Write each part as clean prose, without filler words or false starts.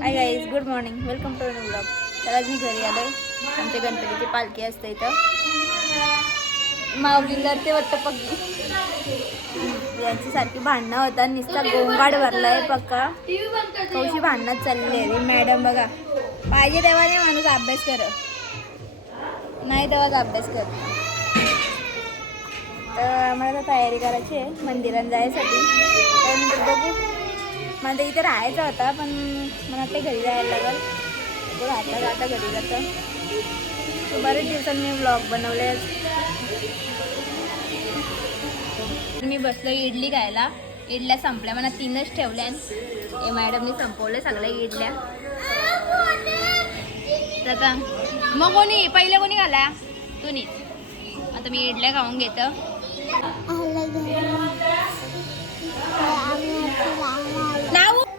High guys, good morning, welcome to new blog. तर आज मी घरी आलो आहे. आमच्या गणपतीची पालखी असते इथं. माऊलीला ते वाटतं पक्की यांची सारखी भांडणं होतात. नुसता गोंगाट भरलाय पक्का. कौशी भांडणात चालली आहे. मॅडम बघा, पाहिजे तेव्हा नाही माणूस अभ्यास कर, नाही तेव्हाच अभ्यास कर. तर आम्हाला तयारी करायची आहे मंदिरात जायसाठी. त्यानंतर बघू, मला इथे राहायचा होता पण मला ते घरी जायला लागेल. राहता जाता घरी जातं. बरेच दिवसांनी मी ब्लॉग बनवले. मी बसलो इडली खायला. इडल्या संपल्या, मला 3च ठेवल्या. हे मॅडमनी संपवले सगळ्या इडल्या. आता मग पहिले कोणी घाला तुम्ही. आता मी इडल्या खाऊन घेतो.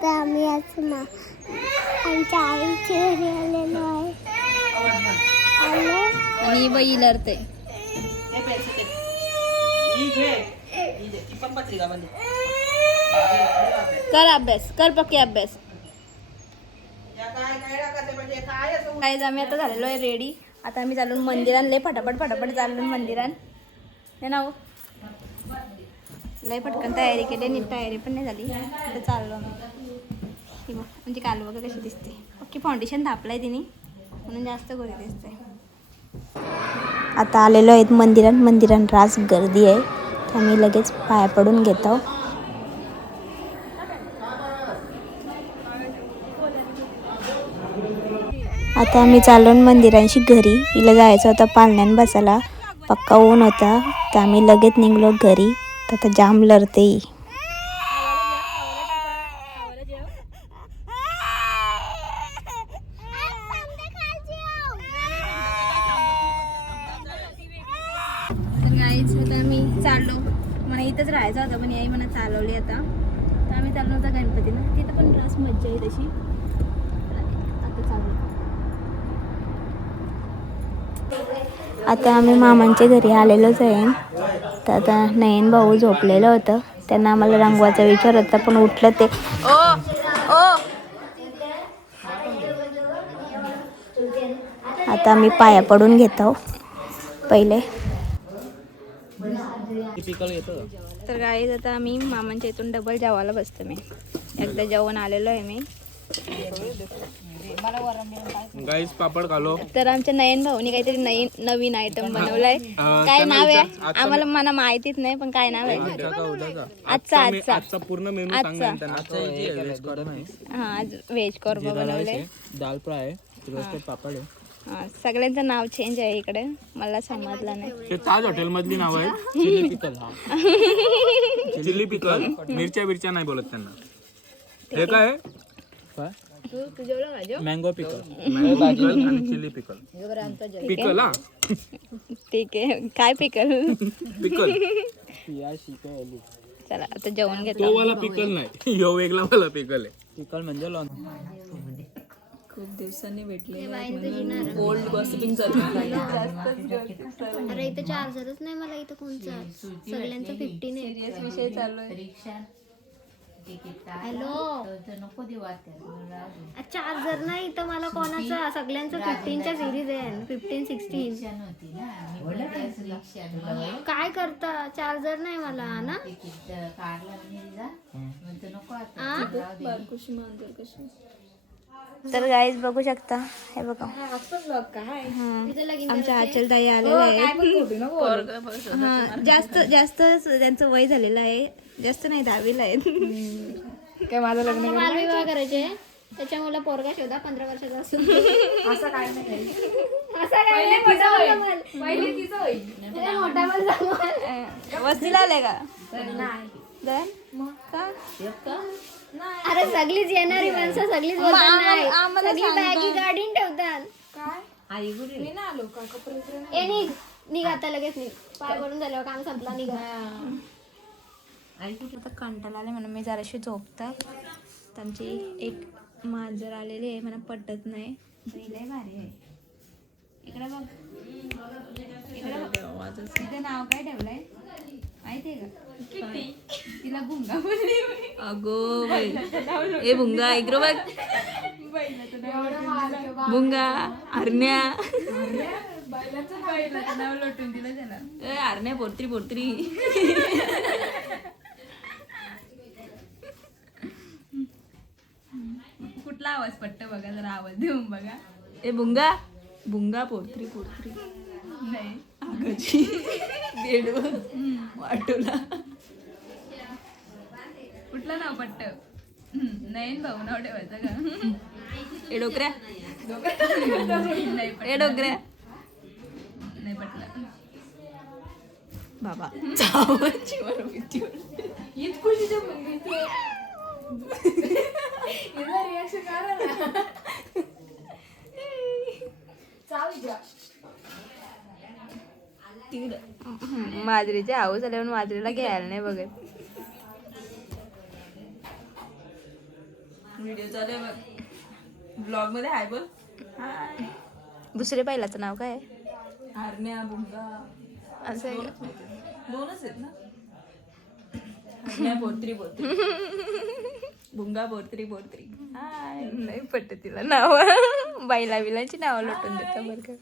आम्ही आमच्या आईच्या घरी आलेलो आहे आणि बाई लढते. कर अभ्यास, कर पक्के अभ्यास. काय आम्ही आता झालेलो आहे रेडी. आता आम्ही चालून मंदिरात. लय फटाफट चाललो मंदिरात. हे ना हो, लय पटकन तयारी केली. नीट तयारी पण नाही झाली. आता चाललो आम्ही. म्हणजे काल बघा कशी दिसते. पक्की फाउंडेशन तापलाय तिने म्हणून जास्त गोरी दिसते. आता आलेलो आहेत मंदिरात रास गर्दी आहे. तर आम्ही लगेच पाया पडून घेतो. आता आम्ही चालून मंदिरांशी घरी. हिला जायचं होतं पालण्यान बसायला. पक्का ऊन होता तर आम्ही लगेच निघलो घरी. तर आता जाम लढते. आता आम्ही चाललो. मला इथंच राहायचं होतं पण आई मला चालवली. आता तर आम्ही चाललो होता गणपतीला. तिथं पण रास मज्जा आहे तशी. आता चाललो. आता आम्ही मामांच्या घरी आलेलोच आहे. तर आता नयन भाऊ झोपलेलं होतं. त्यांना आम्हाला रंगवायचा विचार होता पण उठलं ते. आता आम्ही पाया पडून घेतो पहिले. तर गाईज आता आम्ही मामांच्या इथून डबल जेवायला बसतो. मी एकदा जेवण आलेलो आहे. मी गाईस पापड खालो. तर आमच्या नयन भाऊनी काहीतरी नवीन आयटम बनवलाय. काय नाव आहे आम्हाला, मला माहितीच नाही पण काय नाव आहे. आजचा पूर्ण मेनू हा, आज व्हेज कॉर्बा बनवले. दाल फ्राय, रोस्टेड पापड आहे. सगळ्यांचं नाव चेंज आहे इकडे. मला समजलं नाही. ते ताज हॉटेल मधली नाव आहे. चिली पिकल. चिली पिकल. मिरच्या नाही बोलत त्यांना. हे काय मँगो पिकल. आणि चिली पिकल. पिकल हा, ठीक आहे. काय पिकल? पिकल. चला आता जेवण घेतो. तो वाला पिकल नाही, ह्यो वेगळा वाला पिकल आहे. पिकल म्हणजे खूप दिवसांनी भेटले. ओल्ड गॉसिपिंग चालू आहे. अरे इथं चार्जरच नाही मला. इथं कोणचा सगळ्यांचं 15 आहे. सिरियस विषय चालू आहे. हॅलो, चार्जर नाही इथं मला कोणाचा. सगळ्यांचं 15च्या सिरीज आहे. 15, 16 काय करता. चार्जर नाही मला ना. तर गाईज बघू शकता. हे बघा आमच्या आचल ताई आलेल्या आहेत. हा, जास्त त्यांचं वय झालेलं आहे. जास्त नाही, 10वीला आहेत. काय माझं लग्न मला विवाह करायचे त्याच्यामुळे पोरगा शोधा 15 वर्षाचा असून. असं काय नाही. वस्तीला आले का? अरे सगळीच येणारी माणसं सगळीच बोलतात नाही. सगळी बॅगी गाडीन ठेवतात. काय निघ आता लगेच निघ. पाय पडून झाल्यावर काम संपला. निघा. आता कंटाळा आले म्हणून मी जराशी झोपतात. त्यांची एक मांजर आलेली आहे. मला पटत नाही. लय भारी आहे. इकडे बघ. तिचं नाव काय ठेवलंय माहितीये का? तिला भुंगा बोलली. अगो बाई, ए भुंगा इकडं बघ. भुंगा हरण्या नाव लोटून दिलं त्याला. हरण्या पोत्री पोत्री कुठला आवाज पट्ट बघा, जरा आवाज देऊन बघा. ए भुंगा भुंगा पोत्री पोत्री नाही आगाची बेडू वाटोला कुठलं नाव पट्ट? नयन भाऊ नाव ठेवायचं का? ए डोकऱ्या नाही ए डोकऱ्या नाही पटलं. बाबा चावाची मला भीती वाटते. माजरीचे हाऊस आल्यावर माजरीला घ्यायला नाही बघत. व्हिडिओ चालू आहे बघ, ब्लॉग मध्ये आहे बघ. दुसरे पहिलाचं नाव काय आहे? हरण्या भुंगा असं आहे का? दोनच आहेत ना, हरण्या पोत्री पोत्री भुंगा पोत्री पोत्री. नाही पटत तिला नाव, बाईला बिलांची नावं लोटून देतं बरं का.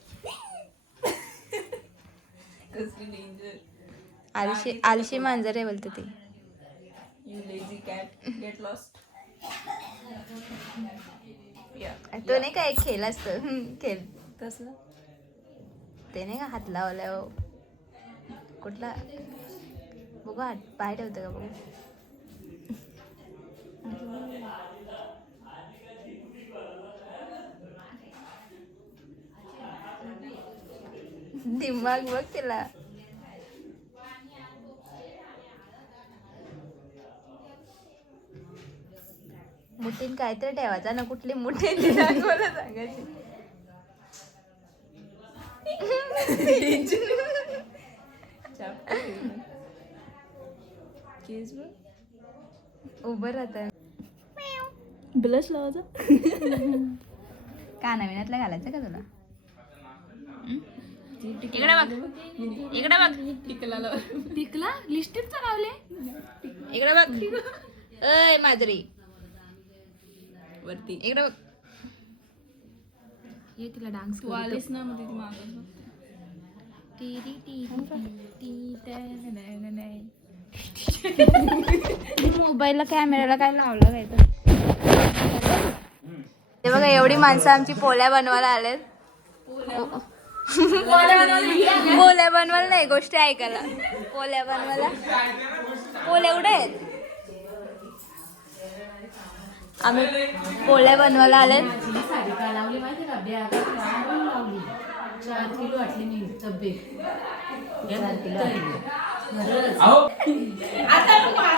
आलशी आलशी मांजर आहे बोलते ते. You lazy cat get lost. तो नाही का एक खेळ असतं, खेळ कसलं ते नाही का, हात लावल्यावर कुठला बघू, हात पाय ठेवतं का बघू. दिमाग बघ तिला. मुठीन काहीतरी ठेवायचा ना, कुठली मुठी दाखवायला सांगायची. उभं राहत ब्लश लावायचं. कानाविनातला घालायचं का तुला? इकडे बघ, इकडे बघ. टिकला लिस्टिप लावले. इकडे बघ. अय माजरी वरती इकडे बघ. ये तिला डान्स वालीस ना मध्ये ती मागं. मोबाईलला कॅमेराला काय लावलं काय तर. ते बघा एवढी माणसं आमची पोळ्या बनवायला आलेत. पोळ्या बनवायला नाही, गोष्टी ऐकायला. पोळ्या बनवायला पोळ्या कुठे आहेत? आम्ही पोळ्या बनवायला आलेत.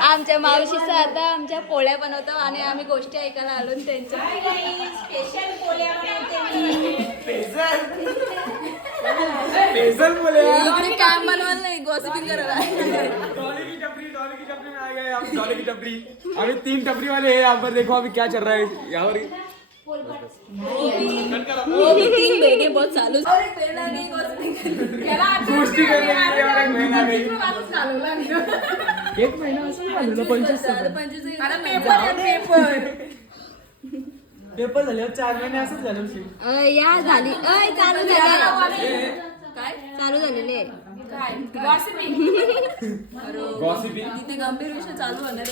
आमच्या मावशीचं आता आमच्या पोळ्या बनवतो आणि आम्ही गोष्टी ऐकायला आलो त्यांच्या. इकडे काम बनवायला नाही, गॉसिपिंग करायला. डॉली की टपरी, अभी 3 टपरी वाले हैं यहाँ पर. देखो अभी क्या चल रहा है यहाँ पर. वो भी 3 महीने बहुत चालू गोष्टी करने के लिए और एक महीना गई. 1 महिना असं झालं. 25 पेपर झाले 4 महिने असंच झालं. या झाली चालू झाली. काय चालू झालेली आहे? गॉसिपिंग. तिथे गंभीर विषय चालू होणार.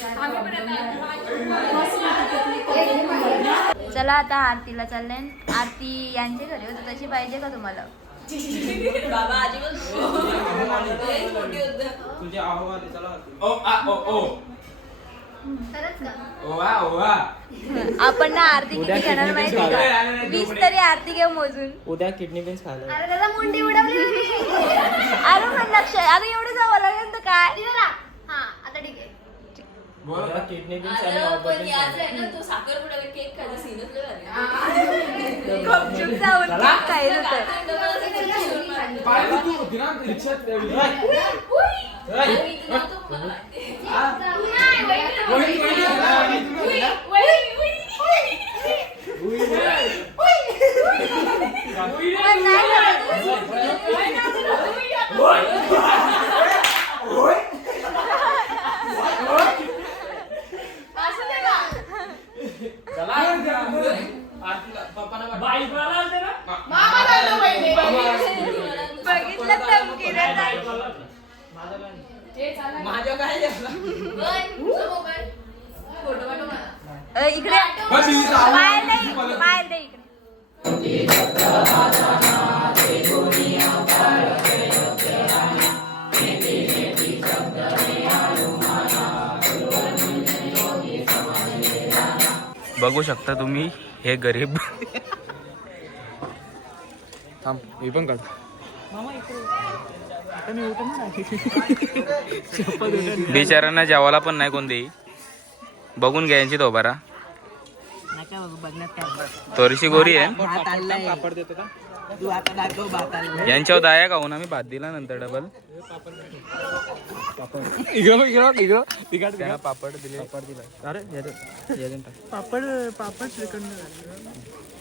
चला आता आरतीला चाललंय. आरती यांच्या घरी होती तशी पाहिजे का तुम्हाला? बाबा अजिबात तुझे आहो चला. ओ आ ओ ओ ओवा ओवा. आपण ना आरती किती घेणार माहिती का? 20 तरी आरती घेऊ मोजून. उद्या किडनी बीन्स खायला. अरे दादा मुंडी उडवली. अरे पण लक्ष, आता एवढं जावं लागेल तर काय. हा आता ठीक आहे. बोला किडनी बीन्स आणि तू साखरपुड्याला केक खायचा सीनच गपचूप जाऊन केक खायला होतं. पाहिलं तू होती ना रिक्षात. इकडे बाहेर दे इकडे. बघू शकता तुम्ही हे गरीब थांब हे पण काढ. बिचारांना जेवायला पण नाही कोण देई. बघून घ्या यांची तो बरा थोडीशी गोरी आहे. यांच्यावर दाया का मी भात दिला नंतर डबल पापड दिले.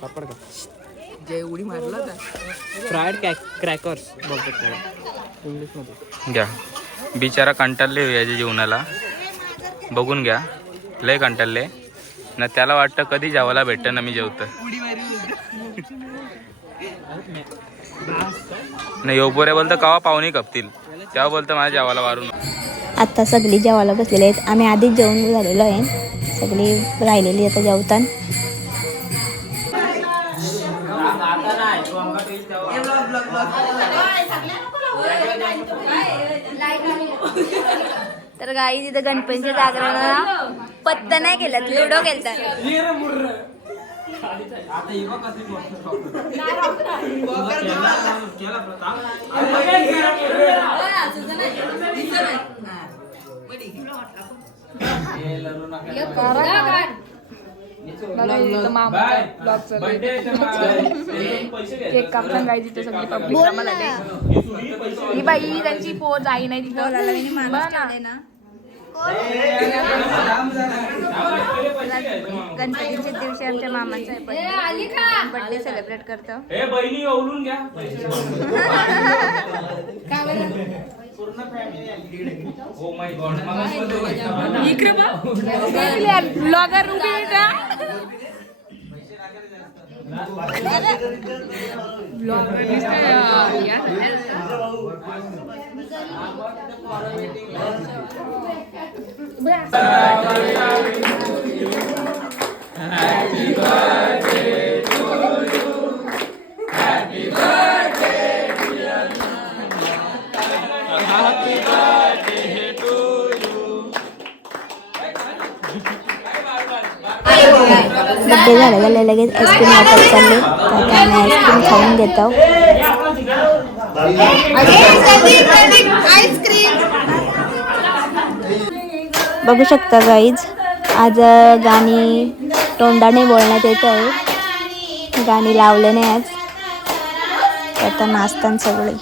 पापड का जे उडी मारला फ्रायड क्रॅकर्स इंग्लिश मध्ये घ्या. बिचारा कंटाळले याच्या जीवनाला बघून घ्या. लय कंटाळले ना. त्याला वाटतं कधी जेवायला भेटतं ना मी जेवतं नाही. योपोऱ्या बोलतं कवा पाहुणे कपतील तेव्हा बोलतं माझ्या जेवायला वारून. आता सगळी जेवायला बसलेली आहेत. आम्ही आधीच जेवण झालेलो आहे. सगळी राहिलेली आता जेवतान. तर गाई तिथं गणपतीच्या जागरणाला पत्ता नाही केलं, लुडो केलतात. केक कापताना गाई तिथे सगळी पब्लिक जमा झाली. ही बाई त्यांची पोच आई नाही तिथं. गणपतीच्या दिवशी आमच्या मामाचा बर्थडे सेलिब्रेट करतो. ब्लॉगर बड्डे झालं लगेच आईस्क्रीम वाटत चालले. तर आम्ही आईस्क्रीम खाऊन घेतो. बघू शकता गाईज आज गाणी तोंडाने बोलण्यात येत आहे. गाणी लावले नाही आज. आता नाचतात सगळे.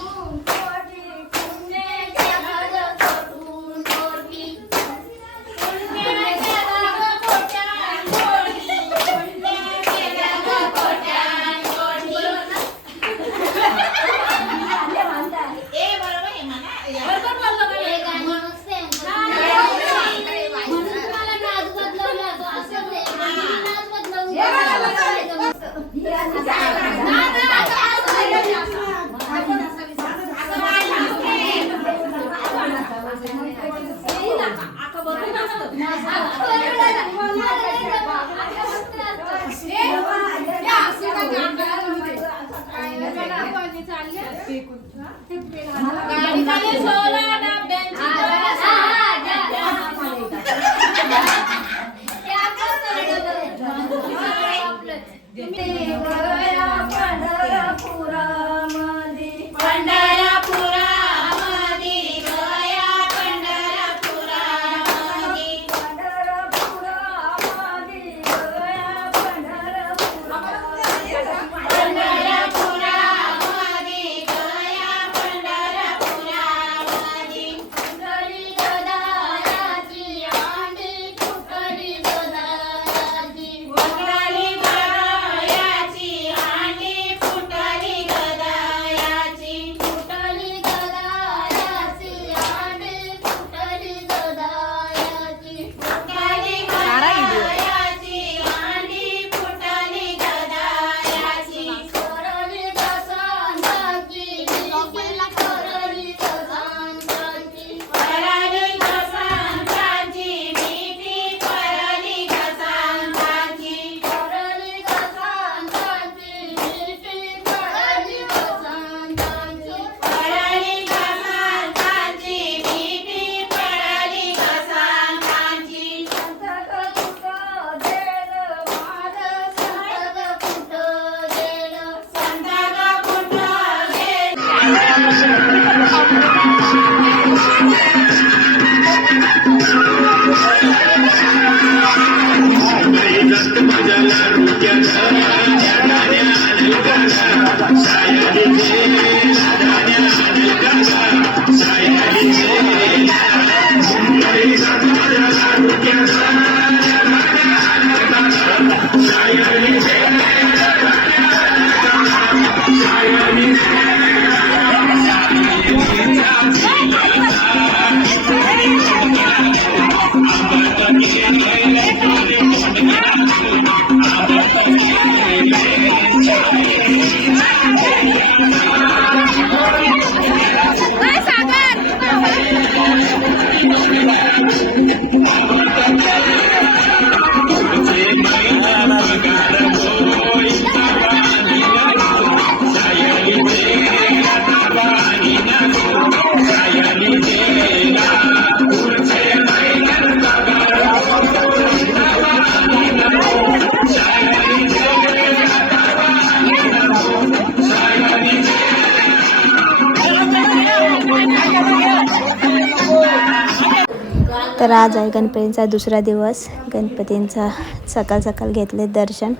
तर आज आहे गणपतींचा दुसरा दिवस. गणपतींचा सकाळ सकाळ घेतले दर्शन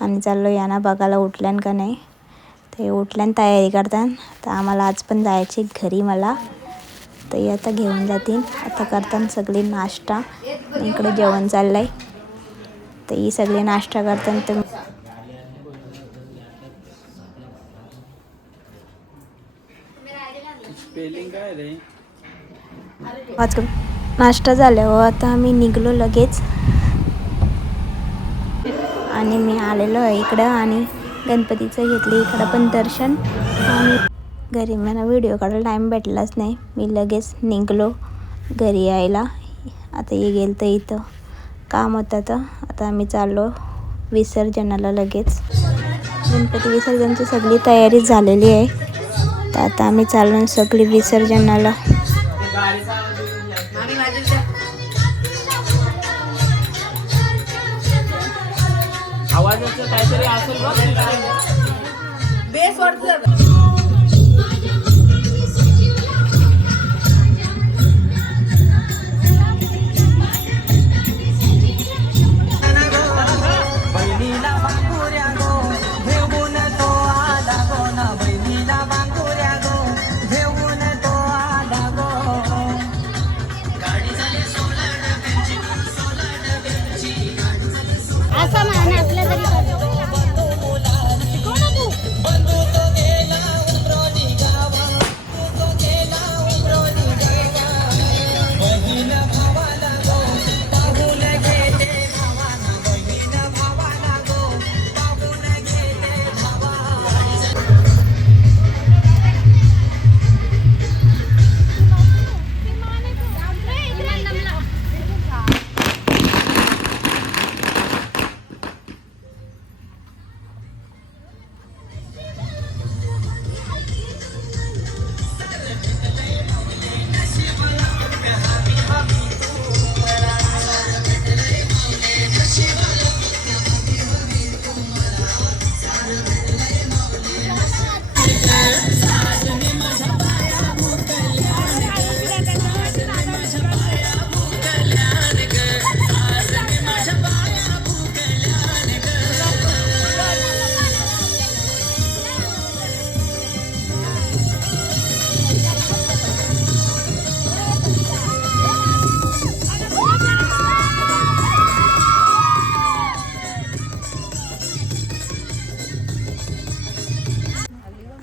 आणि चाललो यांना बघायला उठल्यान का नाही. ते उठल्यान तयारी करतात. तर आम्हाला आज पण जायची घरी मला. तर आता घेऊन जातील. आता करतात सगळे नाश्ता. इकडे जेवण चाललं आहे. तर ही सगळे नाश्ता करतात. तर नाश्ता झाल्यावर आता आम्ही निघलो लगेच. आणि मी आलेलो आहे इकडं आणि गणपतीचं घेतलं इकडं पण दर्शन. आणि घरी मला व्हिडिओ काढायला टाईम भेटलाच नाही. मी लगेच निघलो घरी यायला. आता हे गेलं तर इथं काम होतं. तर आता आम्ही चाललो विसर्जनाला लगेच. गणपती विसर्जनाची सगळी तयारी झालेली आहे. तर आता आम्ही चाललो सगळी विसर्जनाला. आवाजाचं काहीतरी असेल बघ. बेस वाटतं.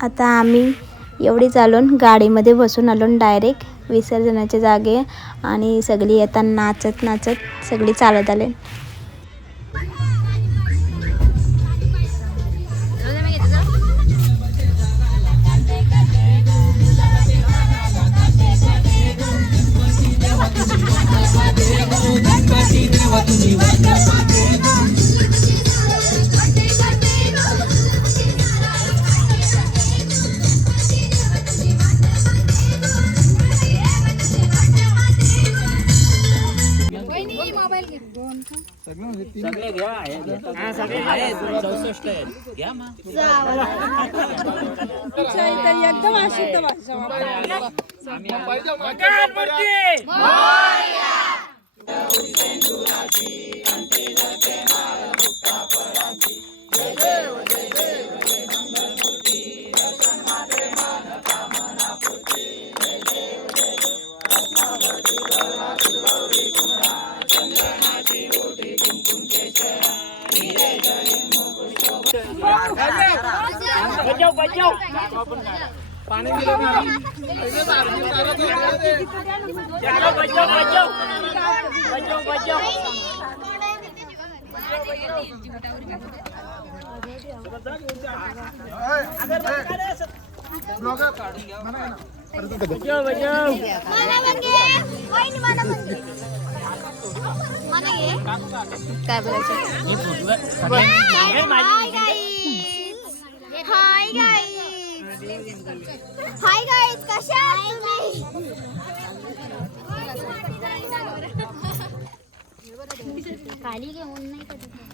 आता आम्ही एवढी चालून गाडीमध्ये बसून आलो डायरेक्ट विसर्जनाच्या जागे. आणि सगळी आता नाचत नाचत सगळी चालत आले. मोबाईल घे. एकदम अशुद्ध भाषा काय बोलायचं हाय गाईज कशा आहात तुम्ही खाली घेऊन नाही तिथं